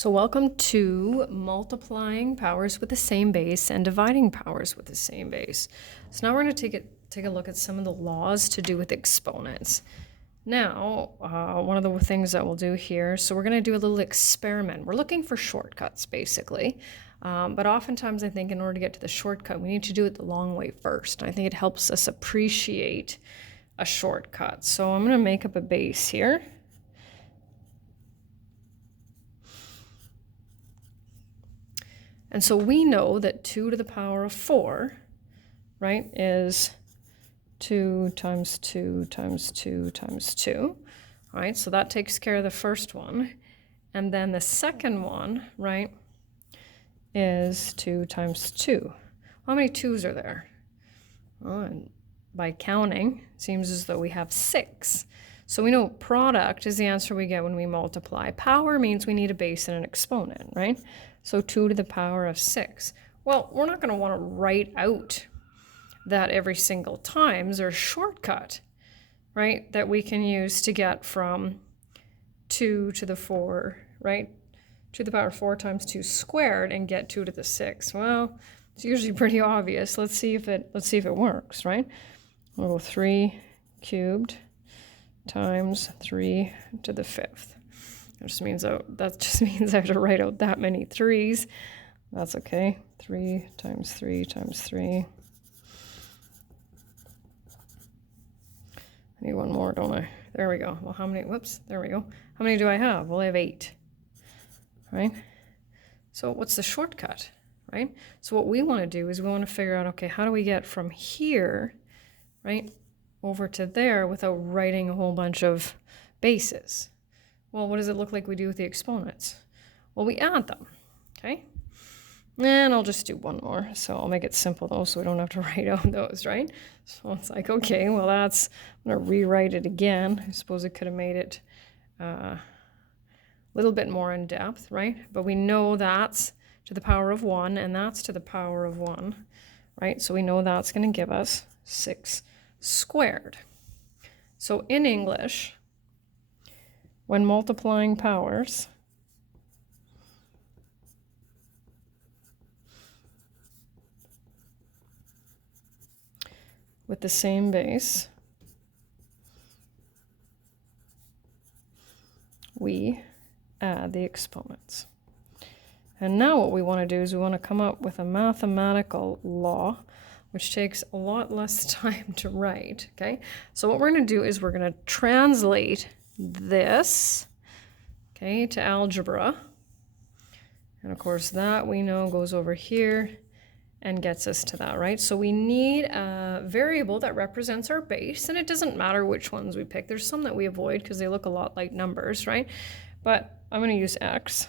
So welcome to multiplying powers with the same base and dividing powers with the same base. So now we're going to take a look at some of the laws to do with exponents. Now, one of the things that we'll do here, so we're going to do a little experiment. We're looking for shortcuts, basically. But oftentimes I think in order to get to the shortcut, we need to do it the long way first. I think it helps us appreciate a shortcut. So I'm going to make up a base here. And so we know that 2 to the power of 4, right, is 2 times 2 times 2 times 2. All right, so that takes care of the first one. And then the second one, right, is 2 times 2. How many 2's are there? Well, and by counting, it seems as though we have 6. So we know product is the answer we get when we multiply. Power means we need a base and an exponent, right? So 2 to the power of 6. Well, we're not going to want to write out that every single time. There's a shortcut, right, that we can use to get from 2 to the 4, right, 2 to the power of 4 times 2 squared and get 2 to the 6. Well, it's usually pretty obvious. Let's see if it works, right? We'll go 3 cubed times 3 to the 5th. That just means I have to write out that many 3's. That's okay. 3 times 3 times 3. I need one more, don't I? There we go. Well, how many? Whoops. There we go. How many do I have? Well, I have 8. Right? So what's the shortcut? Right? So what we want to do is we want to figure out, okay, how do we get from here, right, over to there without writing a whole bunch of bases? Well, what does it look like we do with the exponents? Well, we add them, okay? And I'll just do one more. So I'll make it simple though, so we don't have to write out those, right? So it's like, okay, well I'm gonna rewrite it again. I suppose it could have made it a little bit more in depth, right? But we know that's to the power of 1 and that's to the power of 1, right? So we know that's gonna give us 6 squared. So in English, when multiplying powers, with the same base, we add the exponents. And now what we want to do is we want to come up with a mathematical law, which takes a lot less time to write, okay? So what we're going to do is we're going to translate this, okay, to algebra. And of course that we know goes over here and gets us to that, right? So we need a variable that represents our base, and it doesn't matter which ones we pick. There's some that we avoid because they look a lot like numbers, right? But I'm going to use x,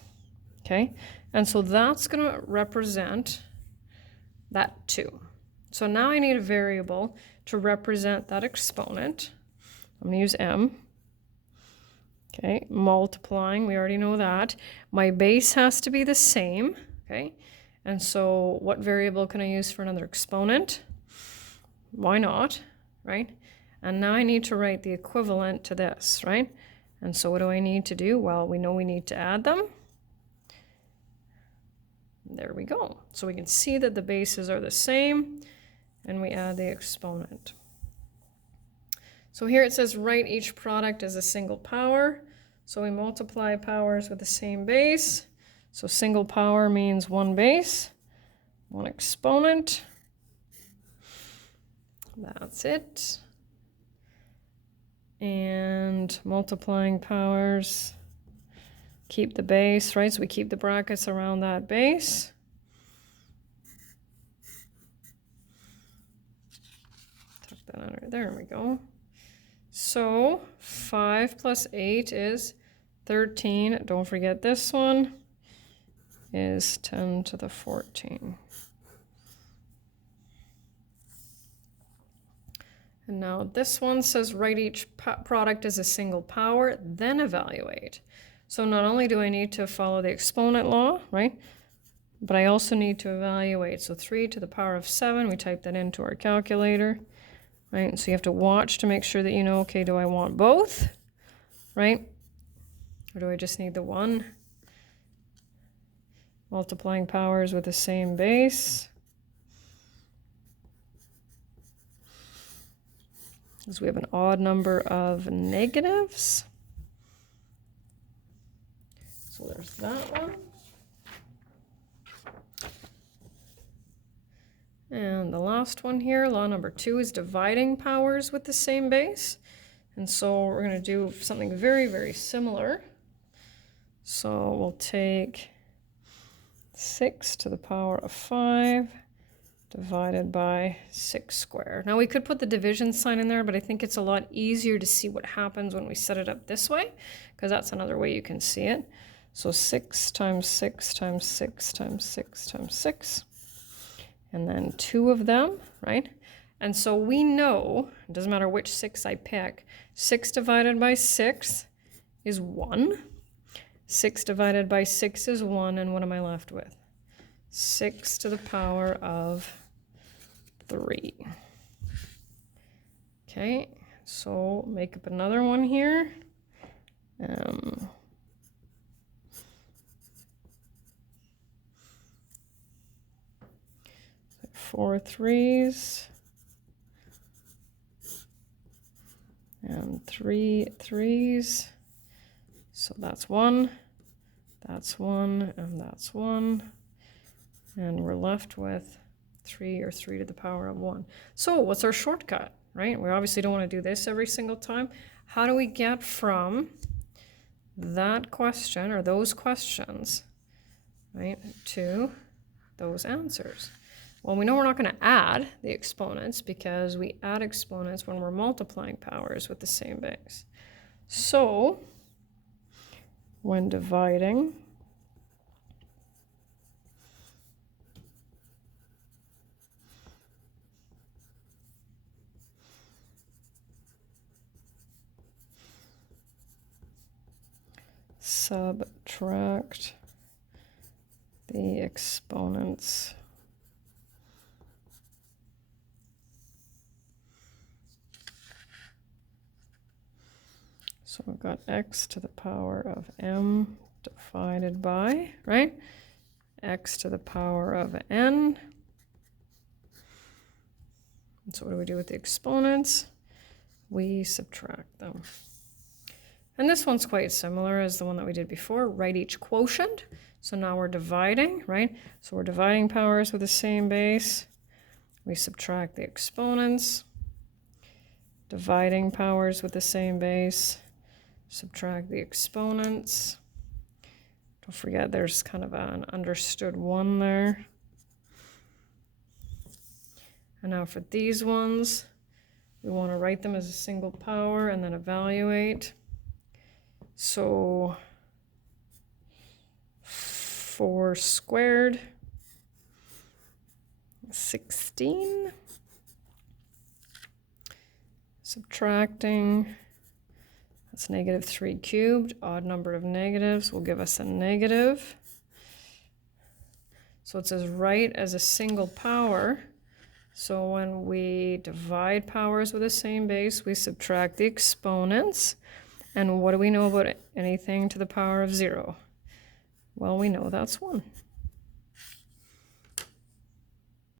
okay? And so that's going to represent that 2. So now I need a variable to represent that exponent. I'm going to use m. Okay, multiplying, we already know that. My base has to be the same, okay? And so what variable can I use for another exponent? Why not, right? And now I need to write the equivalent to this, right? And so what do I need to do? Well, we know we need to add them. There we go. So we can see that the bases are the same, and we add the exponent. So here it says write each product as a single power. So we multiply powers with the same base. So single power means one base, one exponent. That's it. And multiplying powers, keep the base, right? So we keep the brackets around that base. Tuck that under. There we go. So 5 plus 8 is 13. Don't forget this one is 10 to the 14. And now this one says write each product as a single power, then evaluate. So not only do I need to follow the exponent law, right, but I also need to evaluate. So 3 to the power of 7, we type that into our calculator. Right, so you have to watch to make sure that you know, okay, do I want both, right? Or do I just need the one? multiplying powers with the same base. Because we have an odd number of negatives. So there's that one. And the last one here, law number 2, is dividing powers with the same base. And so we're going to do something very, very similar. So we'll take 6 to the power of 5 divided by 6 squared. Now we could put the division sign in there, but I think it's a lot easier to see what happens when we set it up this way, because that's another way you can see it. So 6 times 6 times 6 times 6 times 6. And then 2 of them, right? And so we know, it doesn't matter which 6 I pick, 6 divided by 6 is 1. 6 divided by 6 is 1, and what am I left with? 6 to the power of 3. Okay, so make up another one here. 4 3s and 3 3s. So that's 1, that's 1, and that's 1. And we're left with 3, or 3 to the power of 1. So what's our shortcut, right? We obviously don't want to do this every single time. How do we get from that question, or those questions, right, to those answers? Well, we know we're not going to add the exponents, because we add exponents when we're multiplying powers with the same base. So when dividing, subtract the exponents So we've got x to the power of m divided by, right? X to the power of n. And so what do we do with the exponents? We subtract them. And this one's quite similar as the one that we did before. Write each quotient. So now we're dividing, right? So we're dividing powers with the same base. We subtract the exponents. Dividing powers with the same base. Subtract the exponents. Don't forget there's kind of an understood 1 there. And now for these ones, we want to write them as a single power and then evaluate. So 4 squared, 16. Subtracting, that's negative 3 cubed. Odd number of negatives will give us a negative. So it says write as a single power. So when we divide powers with the same base, we subtract the exponents. And what do we know about anything to the power of 0? Well, we know that's 1.